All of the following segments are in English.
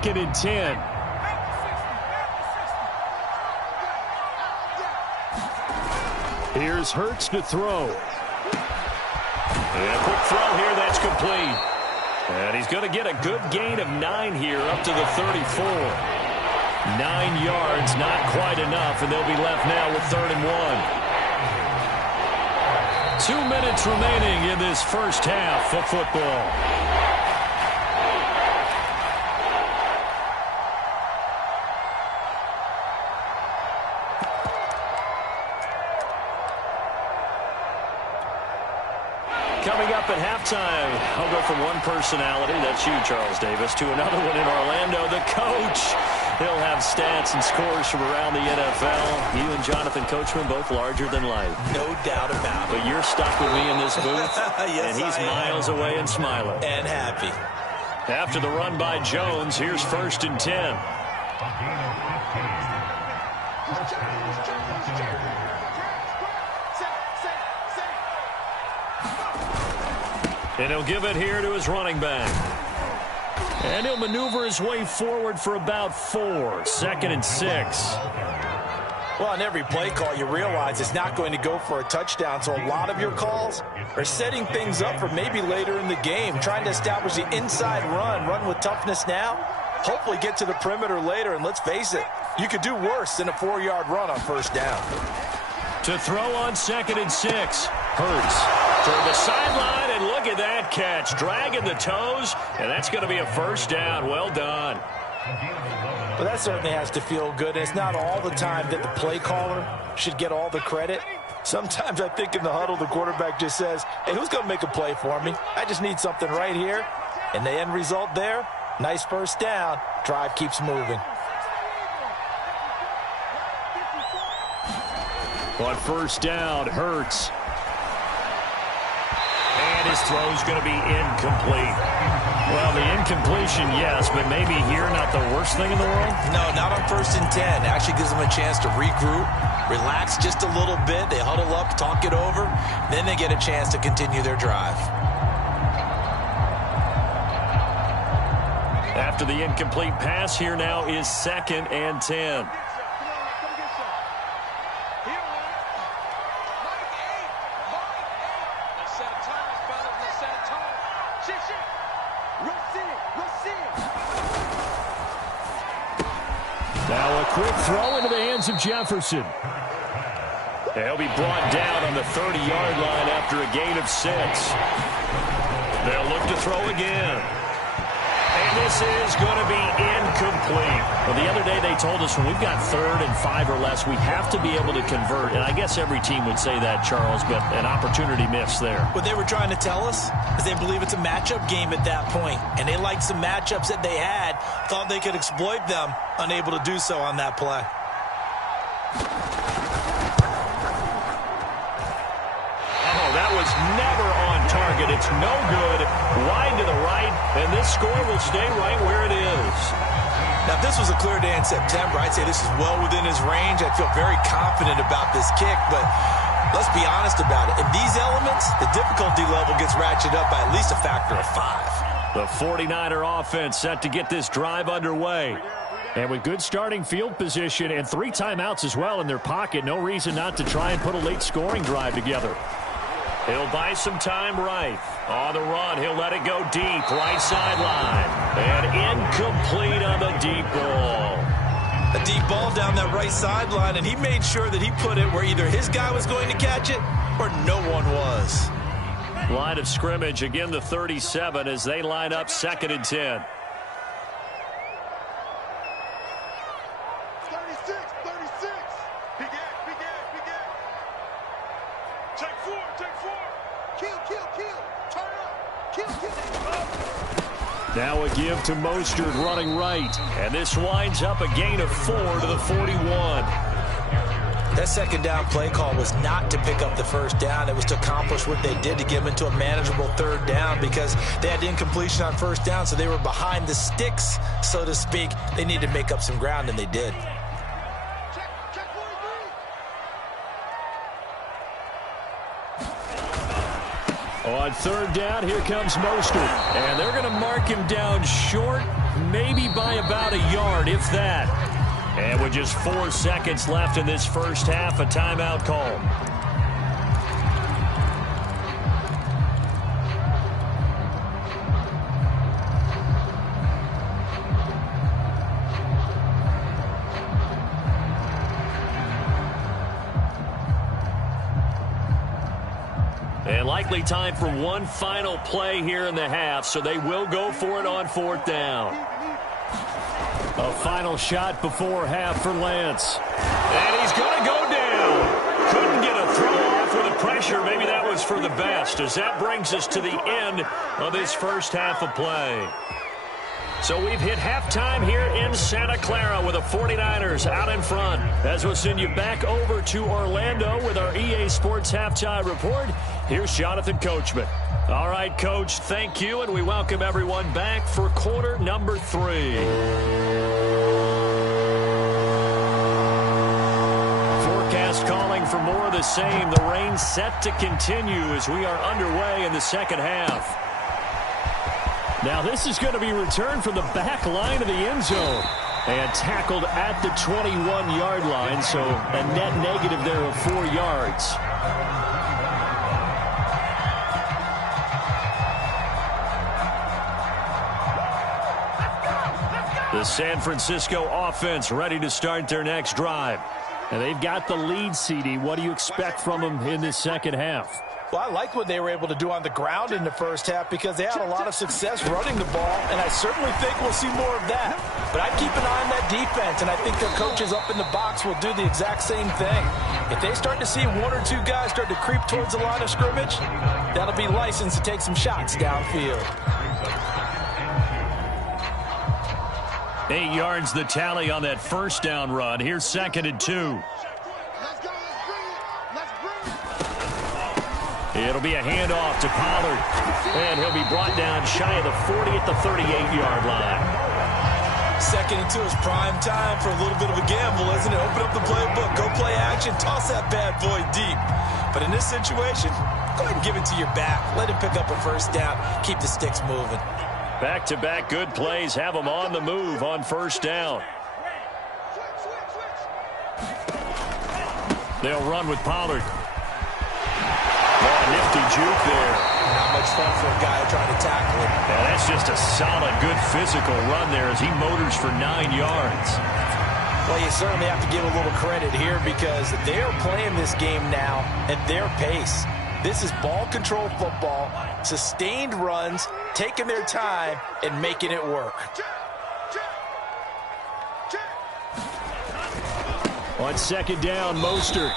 2nd and 10. Here's Hurts to throw. And a quick throw here, that's complete. And he's going to get a good gain of 9 here up to the 34. 9 yards, not quite enough, and they'll be left now with 3rd and 1. 2 minutes remaining in this first half of football. Coming up at halftime, I'll go from one personality, that's you, Charles Davis, to another one in Orlando, the coach. He'll have stats and scores from around the NFL. You and Jonathan Coachman, both larger than life. No doubt about it. But you're stuck with me in this booth, yes, and he's miles away and smiling. And happy. After the run by Jones, here's 1st and 10. And he'll give it here to his running back. And he'll maneuver his way forward for about 4. 2nd and 6. Well, on every play call, you realize it's not going to go for a touchdown, so a lot of your calls are setting things up for maybe later in the game, trying to establish the inside run with toughness now, hopefully get to the perimeter later, and let's face it, you could do worse than a 4-yard run on 1st down. To throw on 2nd and 6. Hurts to the sideline, and look at that catch. Dragging the toes, and that's going to be a 1st down. Well done. But that certainly has to feel good. It's not all the time that the play caller should get all the credit. Sometimes I think in the huddle, the quarterback just says, hey, who's going to make a play for me? I just need something right here. And the end result there, nice 1st down. Drive keeps moving. On 1st down, Hurts. And his throw's going to be incomplete. Well, the incompletion, yes, but maybe here not the worst thing in the world? No, not on 1st and 10. Actually gives them a chance to regroup, relax just a little bit. They huddle up, talk it over. Then they get a chance to continue their drive. After the incomplete pass, here now is 2nd and 10. Now a quick throw into the hands of Jefferson. He'll be brought down on the 30-yard line after a gain of 6. They'll look to throw again. And this is going to be incomplete. Well, the other day they told us when we've got 3rd and 5 or less, we have to be able to convert. And I guess every team would say that, Charles, but an opportunity missed there. What they were trying to tell us is they believe it's a matchup game at that point. And they liked some matchups that they had, thought they could exploit them, unable to do so on that play. Oh, that was never on target. It's no good. Wide to the right, and this score will stay right where it is. Now, if this was a clear day in September, I'd say this is well within his range. I feel very confident about this kick, but let's be honest about it. In these elements, the difficulty level gets ratcheted up by at least a factor of 5. The 49er offense set to get this drive underway. And with good starting field position and 3 timeouts as well in their pocket, no reason not to try and put a late scoring drive together. He'll buy some time right. On the run, he'll let it go deep, right sideline. And incomplete on the deep ball. A deep ball down that right sideline, and he made sure that he put it where either his guy was going to catch it or no one was. Line of scrimmage, again the 37 as they line up 2nd and 10. 36. Take four. Kill. Turn up. Kill. Now a give to Mostert running right. And this winds up a gain of 4 to the 41. That 2nd down play call was not to pick up the 1st down. It was to accomplish what they did to get them into a manageable 3rd down because they had incompletion on 1st down, so they were behind the sticks, so to speak. They needed to make up some ground, and they did. On 3rd down, here comes Mostert. And they're going to mark him down short, maybe by about a yard, if that. And with just 4 seconds left in this first half, a timeout call. And likely time for one final play here in the half, so they will go for it on 4th down. A final shot before half for Lance. And he's going to go down. Couldn't get a throw off with the pressure. Maybe that was for the best, as that brings us to the end of this first half of play. So we've hit halftime here in Santa Clara with the 49ers out in front. As we'll send you back over to Orlando with our EA Sports Halftime Report, here's Jonathan Coachman. All right, Coach, thank you, and we welcome everyone back for quarter number 3. Forecast calling for more of the same. The rain set to continue as we are underway in the second half. Now this is going to be returned from the back line of the end zone and tackled at the 21-yard line, so a net negative there of 4 yards. The San Francisco offense ready to start their next drive. And they've got the lead, CD. What do you expect from them in this second half? Well, I liked what they were able to do on the ground in the first half because they had a lot of success running the ball, and I certainly think we'll see more of that. But I keep an eye on that defense, and I think their coaches up in the box will do the exact same thing. If they start to see 1 or 2 guys start to creep towards the line of scrimmage, that'll be licensed to take some shots downfield. 8 yards the tally on that first down run. Here's 2nd and 2. It'll be a handoff to Pollard. And he'll be brought down shy of the 40 at the 38-yard line. 2nd and 2 is prime time for a little bit of a gamble, isn't it? Open up the playbook, go play action, toss that bad boy deep. But in this situation, go ahead and give it to your back. Let him pick up a first down. Keep the sticks moving. Back-to-back good plays have them on the move on first down. They'll run with Pollard. Oh, nifty juke there. Not much fun for a guy trying to tackle him. Yeah, that's just a solid, good physical run there as he motors for 9 yards. Well, you certainly have to give a little credit here because they're playing this game now at their pace. This is ball control football, sustained runs, taking their time, and making it work. On 2nd down, Mostert.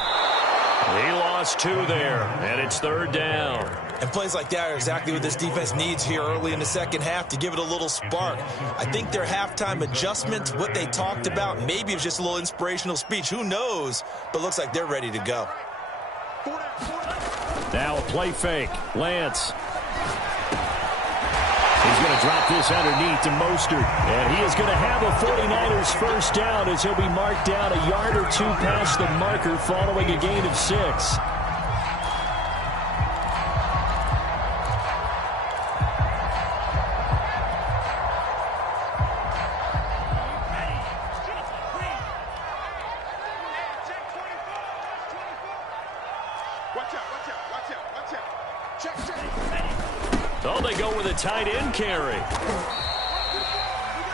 He lost 2 there, and it's 3rd down. And plays like that are exactly what this defense needs here early in the second half to give it a little spark. I think their halftime adjustment, what they talked about, maybe it was just a little inspirational speech. Who knows? But looks like they're ready to go. Now a play fake. Lance. He's going to drop this underneath to Mostert. And he is going to have a 49ers first down as he'll be marked down a yard or 2 past the marker following a gain of 6. Oh, they go with a tight end carry.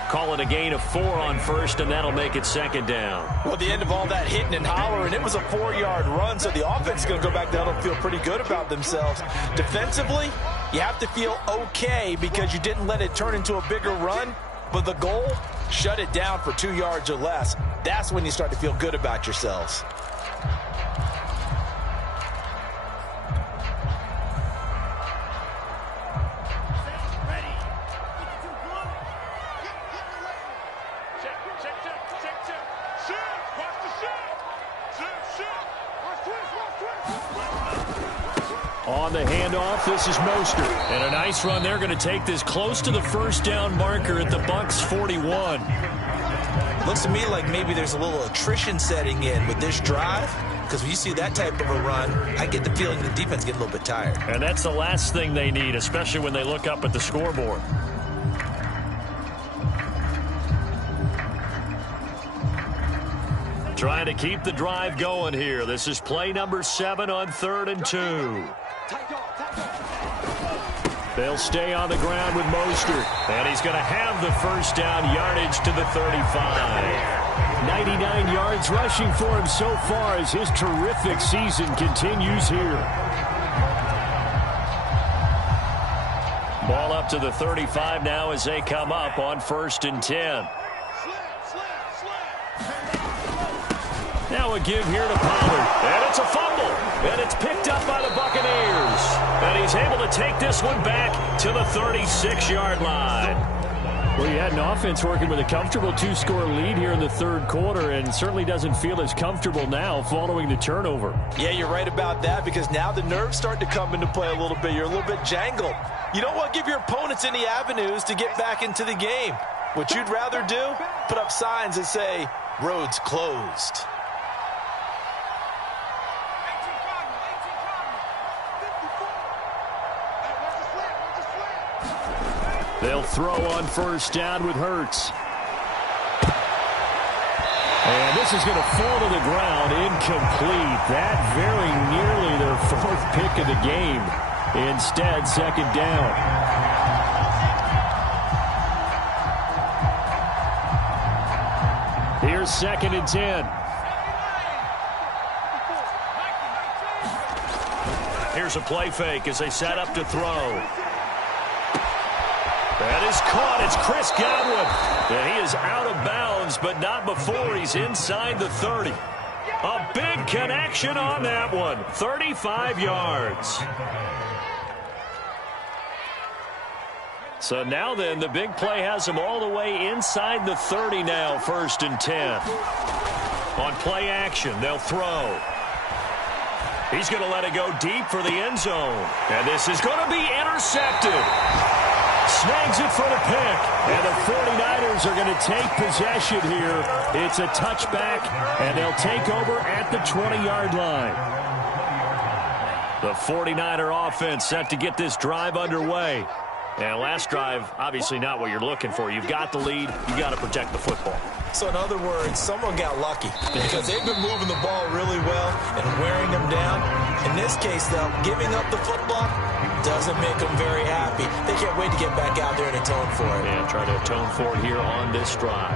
Call it a gain of 4 on first, and that'll make it 2nd down. Well, at the end of all that hitting and hollering, it was a 4-yard run, so the offense is going to go back down and feel pretty good about themselves. Defensively, you have to feel okay because you didn't let it turn into a bigger run, but the goal, shut it down for 2 yards or less. That's when you start to feel good about yourselves. On the handoff, this is Mostert. And a nice run. They're going to take this close to the first down marker at the Bucs 41. Looks to me like maybe there's a little attrition setting in with this drive. Because when you see that type of a run, I get the feeling the defense getting a little bit tired. And that's the last thing they need, especially when they look up at the scoreboard. Trying to keep the drive going here. This is play number 7 on 3rd and 2. They'll stay on the ground with Mostert. And he's going to have the first down, yardage to the 35. 99 yards rushing for him so far as his terrific season continues here. Ball up to the 35 now as they come up on 1st and 10. Now a give here to Pollard. And it's a fumble. And it's picked up by the Buccaneers. And he's able to take this one back to the 36-yard line. Well, you had an offense working with a comfortable 2-score lead here in the 3rd quarter, and certainly doesn't feel as comfortable now following the turnover. Yeah, you're right about that, because now the nerves start to come into play a little bit. You're a little bit jangled. You don't want to give your opponents any avenues to get back into the game. What you'd rather do, put up signs that say, roads closed. They'll throw on 1st down with Hurts. And this is going to fall to the ground, incomplete. That very nearly their 4th pick of the game. Instead, 2nd down. Here's 2nd and 10. Here's a play fake as they set up to throw. That is caught. It's Chris Godwin. And he is out of bounds, but not before he's inside the 30. A big connection on that one. 35 yards. So now then, the big play has him all the way inside the 30 now, 1st and 10. On play action, they'll throw. He's going to let it go deep for the end zone. And this is going to be intercepted. Snags it for the pick. And the 49ers are going to take possession here. It's a touchback, and they'll take over at the 20-yard line. The 49er offense set to get this drive underway. And last drive, obviously not what you're looking for. You've got the lead. You've got to protect the football. So in other words, someone got lucky because they've been moving the ball really well and wearing them down. In this case, though, giving up the football doesn't make them very happy. They can't wait to get back out there and atone for it. And try to atone for it here on this drive.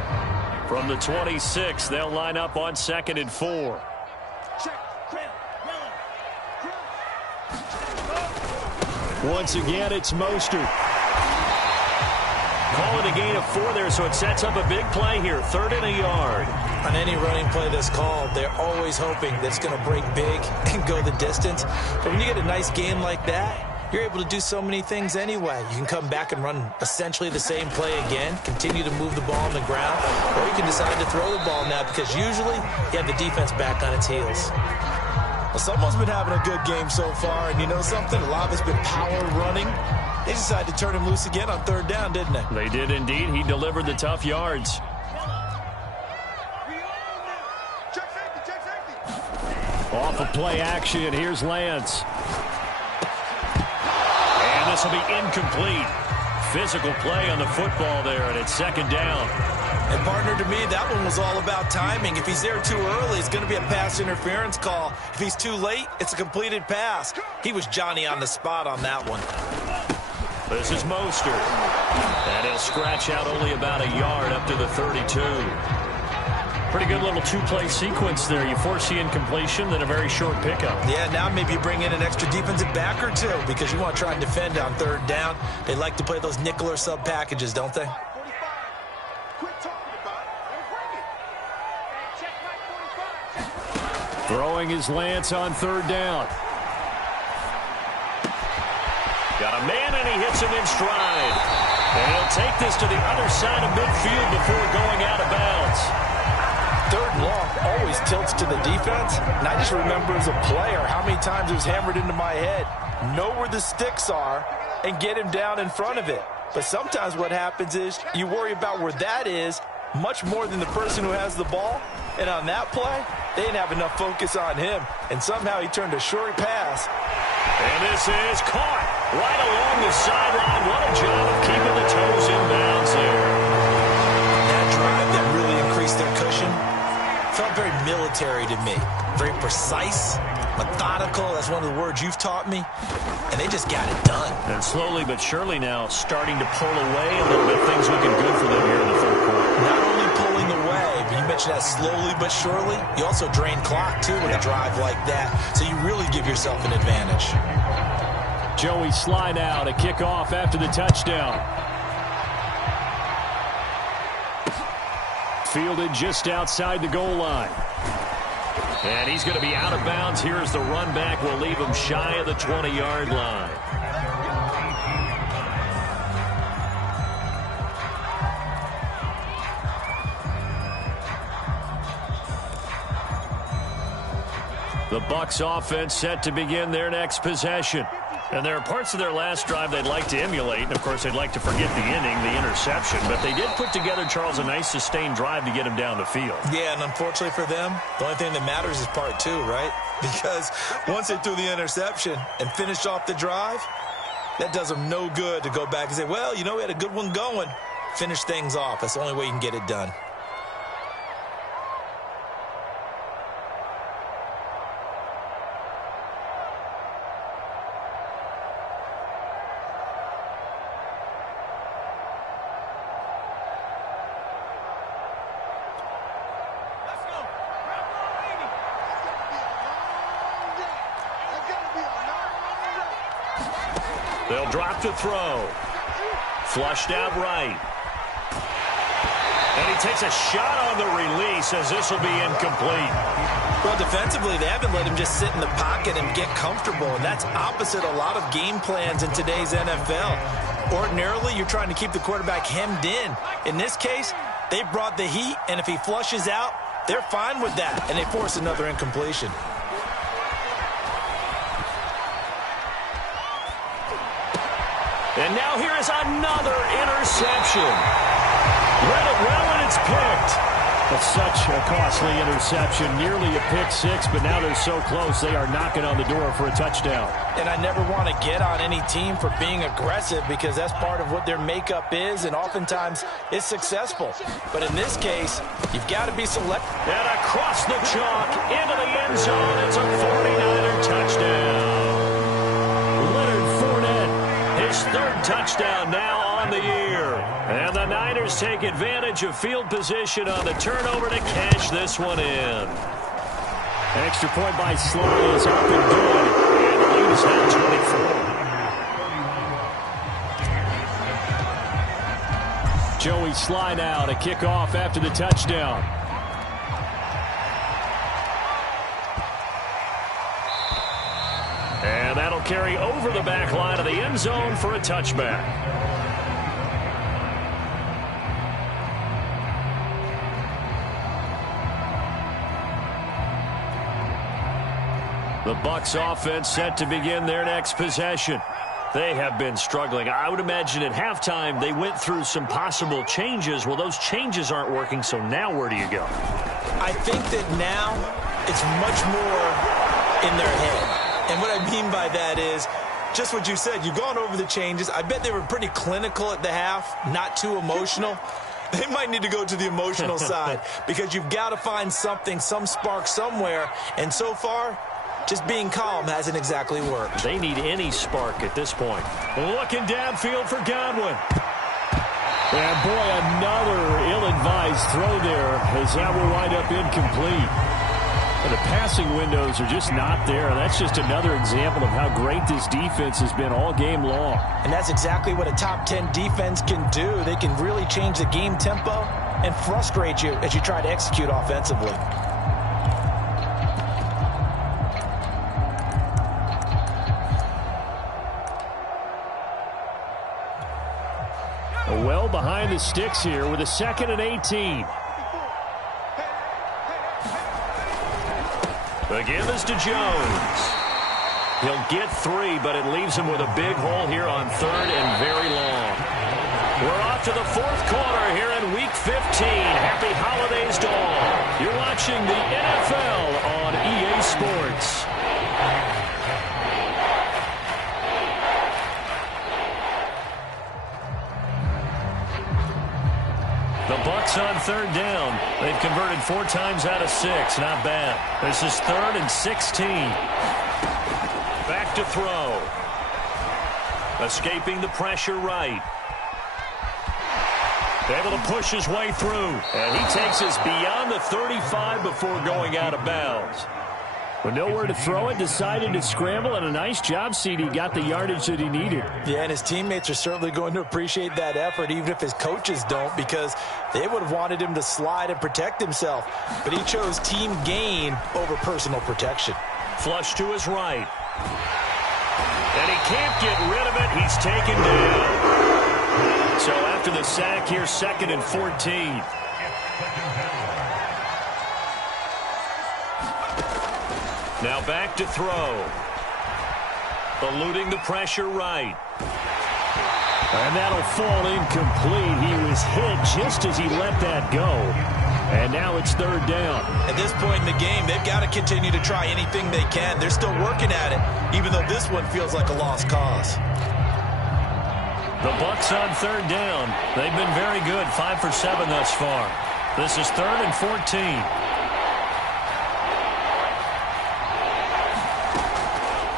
From the 26, they'll line up on 2nd and 4. Once again, it's Mostert. Calling a gain of 4 there, so it sets up a big play here. 3rd and a yard. On any running play that's called, they're always hoping that it's going to break big and go the distance. But when you get a nice game like that, you're able to do so many things anyway. You can come back and run essentially the same play again, continue to move the ball on the ground, or you can decide to throw the ball now because usually you have the defense back on its heels. Well, someone's been having a good game so far, and you know something? A lot of it's been power running. They decided to turn him loose again on 3rd down, didn't they? They did indeed. He delivered the tough yards. Off of play action, here's Lance. And this will be incomplete. Physical play on the football there, and it's 2nd down. And partner, to me, that one was all about timing. If he's there too early, it's going to be a pass interference call. If he's too late, it's a completed pass. He was Johnny on the spot on that one. This is Mostert. And he'll scratch out only about a yard up to the 32. Pretty good little 2-play sequence there. You force the incompletion, then a very short pickup. Yeah, now maybe you bring in an extra defensive back or two because you want to try and defend on 3rd down. They like to play those nickel or sub packages, don't they? Throwing his Lance on 3rd down. Got a man, and he hits him in stride. And he'll take this to the other side of midfield before going out of bounds. 3rd and long always tilts to the defense. And I just remember as a player how many times it was hammered into my head. Know where the sticks are and get him down in front of it. But sometimes what happens is you worry about where that is much more than the person who has the ball. And on that play, they didn't have enough focus on him. And somehow he turned a short pass. And this is caught right along the sideline. What a job of keeping the toes in bounds there. That drive that really increased their cushion felt very military to me. Very precise, methodical. That's one of the words you've taught me. And they just got it done. And slowly but surely now starting to pull away a little bit. Things looking good for them here in the third quarter. Not only pulling away, but you mentioned that slowly but surely. You also drain clock, too, with a drive like that. So you really give yourself an advantage. Joey Sly now to kick off after the touchdown. Fielded just outside the goal line. And he's going to be out of bounds. Here's the run back. We'll leave him shy of the 20-yard line. The Bucs offense set to begin their next possession. And there are parts of their last drive they'd like to emulate. And, of course, they'd like to forget the inning, the interception. But they did put together, Charles, a nice sustained drive to get him down the field. Yeah, and unfortunately for them, the only thing that matters is part two, right? Because once they threw the interception and finished off the drive, that does them no good to go back and say, well, you know, we had a good one going. Finish things off. That's the only way you can get it done. They'll drop to throw. Flushed out right. And he takes a shot on the release as this will be incomplete. Well, defensively, they haven't let him just sit in the pocket and get comfortable, and that's opposite a lot of game plans in today's NFL. Ordinarily, you're trying to keep the quarterback hemmed in. In this case, they brought the heat, and if he flushes out, they're fine with that, and they force another incompletion. And now here is another interception. Read it well, and it's picked. That's such a costly interception. Nearly a pick six, but now they're so close they are knocking on the door for a touchdown. And I never want to get on any team for being aggressive because that's part of what their makeup is, and oftentimes it's successful. But in this case, you've got to be selective. And across the chalk, into the end zone, it's a 49er touchdown. His third touchdown now on the year. And the Niners take advantage of field position on the turnover to cash this one in. Extra point by Sly is up and good. And the lead is now 24. Joey Sly now to kick off after the touchdown. And that'll carry over the back line of the end zone for a touchback. The Bucs offense set to begin their next possession. They have been struggling. I would imagine at halftime they went through some possible changes. Well, those changes aren't working, so now where do you go? I think that now it's much more in their head. And what I mean by that is just what you said. You've gone over the changes. I bet they were pretty clinical at the half, not too emotional. They might need to go to the emotional side because you've got to find something, some spark somewhere. And so far, just being calm hasn't exactly worked. They need any spark at this point. Looking downfield for Godwin. And boy, another ill-advised throw there as that will wind up incomplete. And the passing windows are just not there. That's just another example of how great this defense has been all game long. And that's exactly what a top 10 defense can do. They can really change the game tempo and frustrate you as you try to execute offensively. Well behind the sticks here with a 2nd and 18. The give is to Jones. He'll get 3, but it leaves him with a big hole here on 3rd and very long. We're off to the 4th quarter here in Week 15. Happy holidays to all. You're watching the NFL on EA Sports. The Bucs Bucs on third down. They've converted 4 times out of 6. Not bad. This is 3rd and 16. Back to throw. Escaping the pressure right. Able to push his way through. And he takes us beyond the 35 before going out of bounds. With nowhere to throw it, decided to scramble, and a nice job, CD. Got the yardage that he needed. Yeah, and his teammates are certainly going to appreciate that effort, even if his coaches don't, because they would have wanted him to slide and protect himself. But he chose team gain over personal protection. Flush to his right. And he can't get rid of it. He's taken down. So after the sack here, 2nd and 14. Now back to throw. Eluding the pressure right. And that'll fall incomplete. He was hit just as he let that go. And now it's 3rd down. At this point in the game, they've got to continue to try anything they can. They're still working at it, even though this one feels like a lost cause. The Bucs on 3rd down. They've been very good, 5 for 7 thus far. This is 3rd and 14.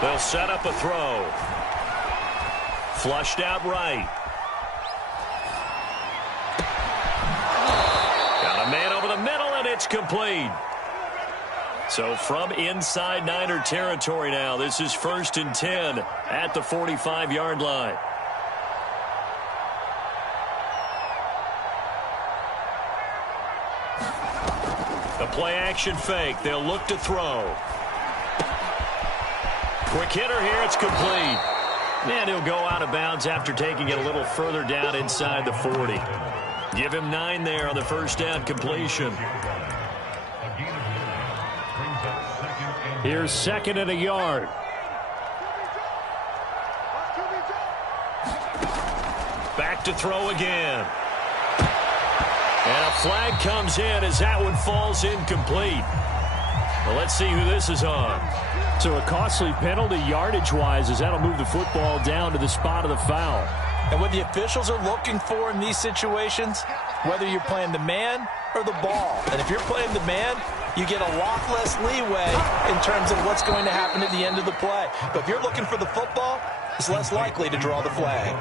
They'll set up a throw. Flushed out right. Got a man over the middle, and it's complete. So from inside Niner territory now, this is 1st and 10 at the 45-yard line. The play-action fake. They'll look to throw. Quick hitter here. It's complete. And he'll go out of bounds after taking it a little further down inside the 40. Give him 9 there on the first down completion. Here's 2nd and a yard. Back to throw again. And a flag comes in as that one falls incomplete. Well, let's see who this is on. So a costly penalty yardage-wise as that'll move the football down to the spot of the foul. And what the officials are looking for in these situations, whether you're playing the man or the ball. And if you're playing the man, you get a lot less leeway in terms of what's going to happen at the end of the play. But if you're looking for the football, it's less likely to draw the flag.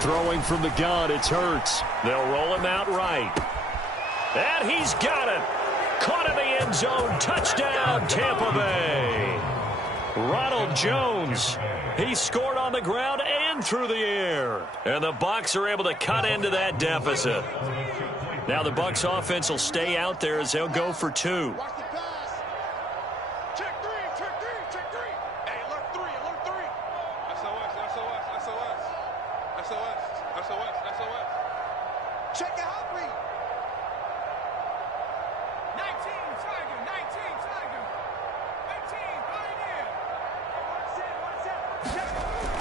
Throwing from the gun, it's Hurts. They'll roll him out right. And he's got it. Caught in the end zone. Touchdown, Tampa Bay. Ronald Jones. He scored on the ground and through the air. And the Bucs are able to cut into that deficit. Now the Bucs offense will stay out there as they'll go for 2.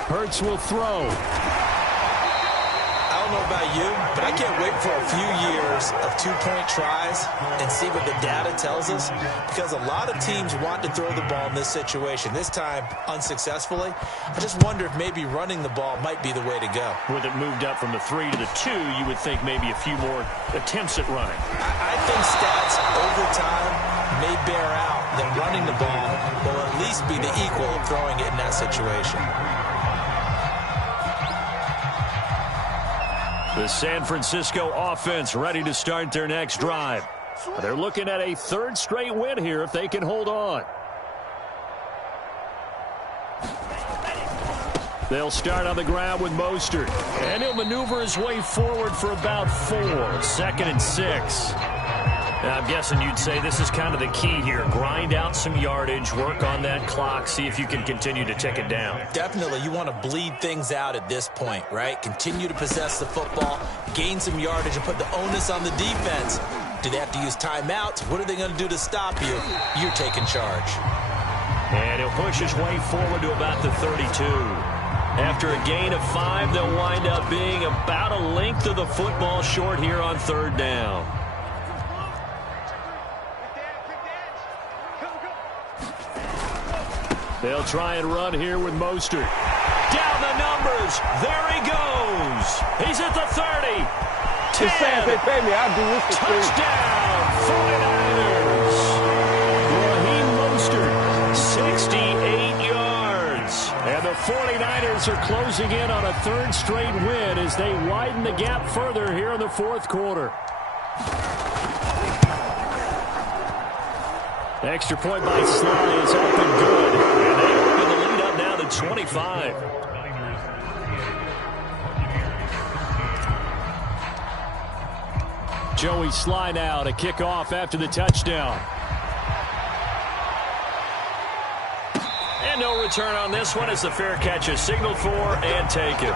Hurts will throw. I don't know about you, but I can't wait for a few years of 2-point tries and see what the data tells us, because a lot of teams want to throw the ball in this situation. This time, unsuccessfully. I just wonder if maybe running the ball might be the way to go. With it moved up from the 3 to the 2, you would think maybe a few more attempts at running. I think stats over time may bear out that running the ball will at least be the equal of throwing it in that situation. The San Francisco offense ready to start their next drive. They're looking at a 3rd straight win here if they can hold on. They'll start on the ground with Mostert. And he'll maneuver his way forward for about 4. 2nd and 6. Now, I'm guessing you'd say this is kind of the key here. Grind out some yardage, work on that clock, see if you can continue to tick it down. Definitely, you want to bleed things out at this point, right? Continue to possess the football, gain some yardage, and put the onus on the defense. Do they have to use timeouts? What are they going to do to stop you? You're taking charge. And he'll push his way forward to about the 32. After a gain of 5, they'll wind up being about a length of the football short here on 3rd down. They'll try and run here with Mostert. Down the numbers. There he goes. He's at the 30. 10. They pay me. I'll do this for free. Touchdown, 49ers. Raheem Mostert, 68 yards. And the 49ers are closing in on a third straight win as they widen the gap further here in the fourth quarter. Extra point by Sly is up and good. And they open the lead up now to 25. Joey Sly now to kick off after the touchdown. And no return on this one as the fair catch is signaled for and taken.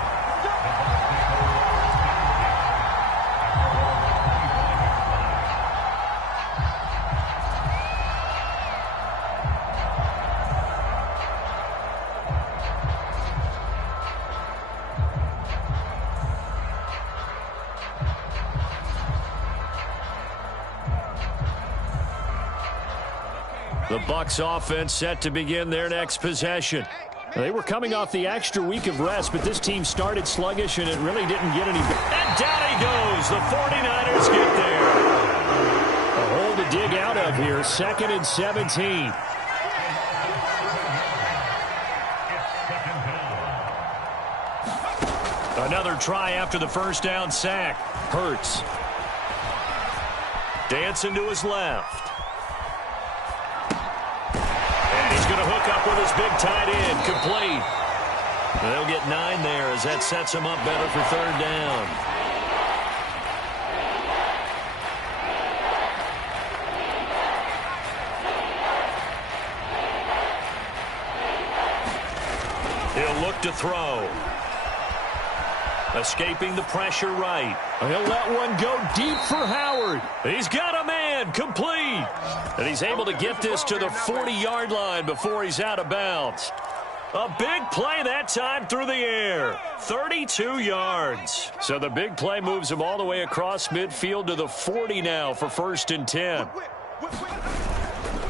The Bucs offense set to begin their next possession. They were coming off the extra week of rest, but this team started sluggish, and it really didn't get any better. And down he goes. The 49ers get there. A hole to dig out of here. 2nd and 17. Another try after the first down sack. Hurts. Dancing to his left. Going to hook up with his big tight end, complete. And they'll get 9 there as that sets him up better for third down. He'll look to throw. Escaping the pressure right. He'll let one go deep for Howard. He's got a man, complete. And he's able to get this to the 40-yard line before he's out of bounds. A big play that time through the air. 32 yards. So the big play moves him all the way across midfield to the 40 now for 1st and 10.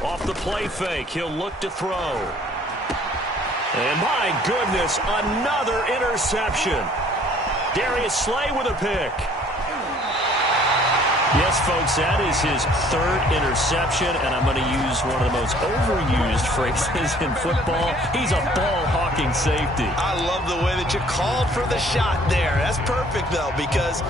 Off the play fake, he'll look to throw. And my goodness, another interception. Darius Slay with a pick. Yes, folks, that is his 3rd interception, and I'm going to use one of the most overused phrases in football. He's a ball-hawking safety. I love the way that you called for the shot there. That's perfect, though, because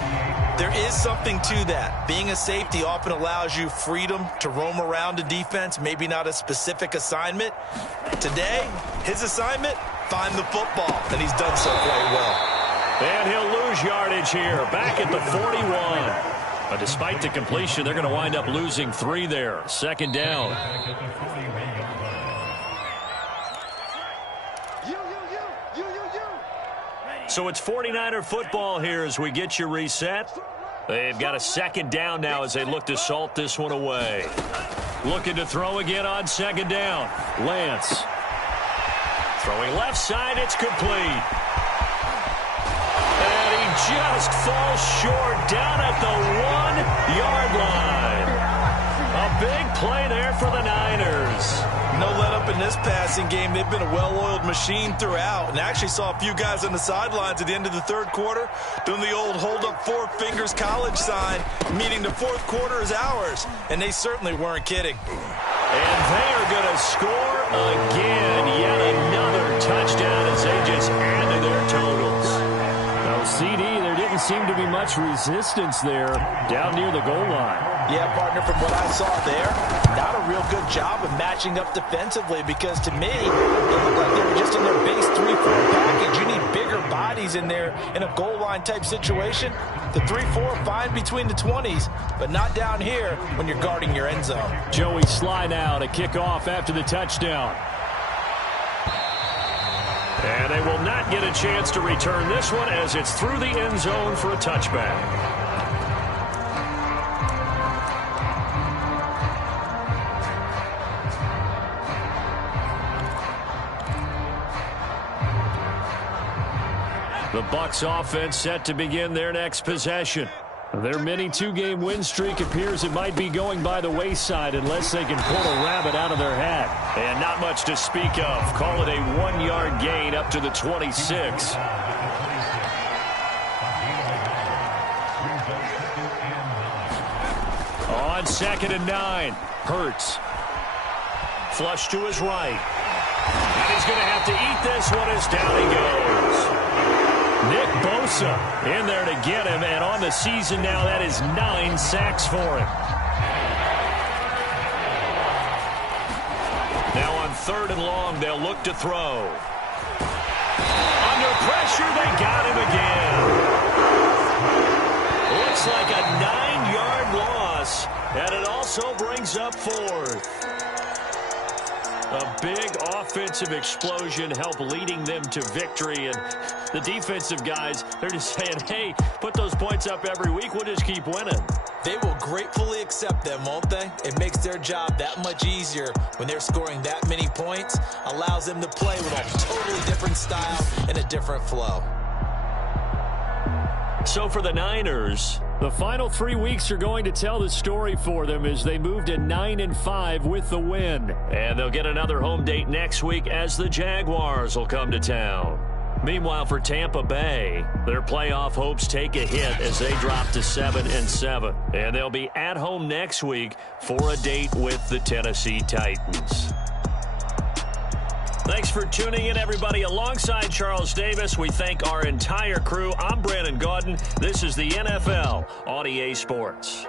there is something to that. Being a safety often allows you freedom to roam around a defense, maybe not a specific assignment. Today, his assignment, find the football, and he's done so quite well. And he'll lose yardage here, back at the 41. But despite the completion, they're going to wind up losing 3 there. 2nd down. So it's 49er football here as we get you reset. They've got a 2nd down now as they look to salt this one away. Looking to throw again on 2nd down. Lance. Throwing left side, it's complete. Just falls short down at the 1-yard line. A big play there for the Niners. No let up in this passing game. They've been a well-oiled machine throughout. And actually saw a few guys on the sidelines at the end of the 3rd quarter doing the old hold up 4 fingers college sign, meaning the 4th quarter is ours. And they certainly weren't kidding. And they are going to score again. Yet another touchdown as they just add to their totals. CD, there didn't seem to be much resistance there down near the goal line. Yeah, partner, from what I saw there, not a real good job of matching up defensively because to me, it looked like they were just in their base 3-4 package. You need bigger bodies in there in a goal line type situation. The 3-4 fine between the 20s, but not down here when you're guarding your end zone. Joey Sly now to kick off after the touchdown. And they will not get a chance to return this one as it's through the end zone for a touchback. The Bucs offense set to begin their next possession. Their mini two-game win streak appears it might be going by the wayside unless they can pull a rabbit out of their hat. And not much to speak of. Call it a 1-yard gain up to the 26. On 2nd and 9, Hurts. Flush to his right. And he's going to have to eat this one as down he goes. Nick Bosa in there to get him, and on the season now, that is 9 sacks for him. Now on 3rd and long, they'll look to throw. Under pressure, they got him again. Looks like a 9-yard loss, and it also brings up 4th. A big offensive explosion helped leading them to victory. And the defensive guys, they're just saying, hey, put those points up every week. We'll just keep winning. They will gratefully accept them, won't they? It makes their job that much easier when they're scoring that many points. Allows them to play with a totally different style and a different flow. So for the Niners, the final 3 weeks are going to tell the story for them as they move to 9-5 with the win. And they'll get another home date next week as the Jaguars will come to town. Meanwhile, for Tampa Bay, their playoff hopes take a hit as they drop to 7-7. And they'll be at home next week for a date with the Tennessee Titans. Thanks for tuning in, everybody. Alongside Charles Davis, we thank our entire crew. I'm Brandon Gaudin. This is the NFL on EA Sports.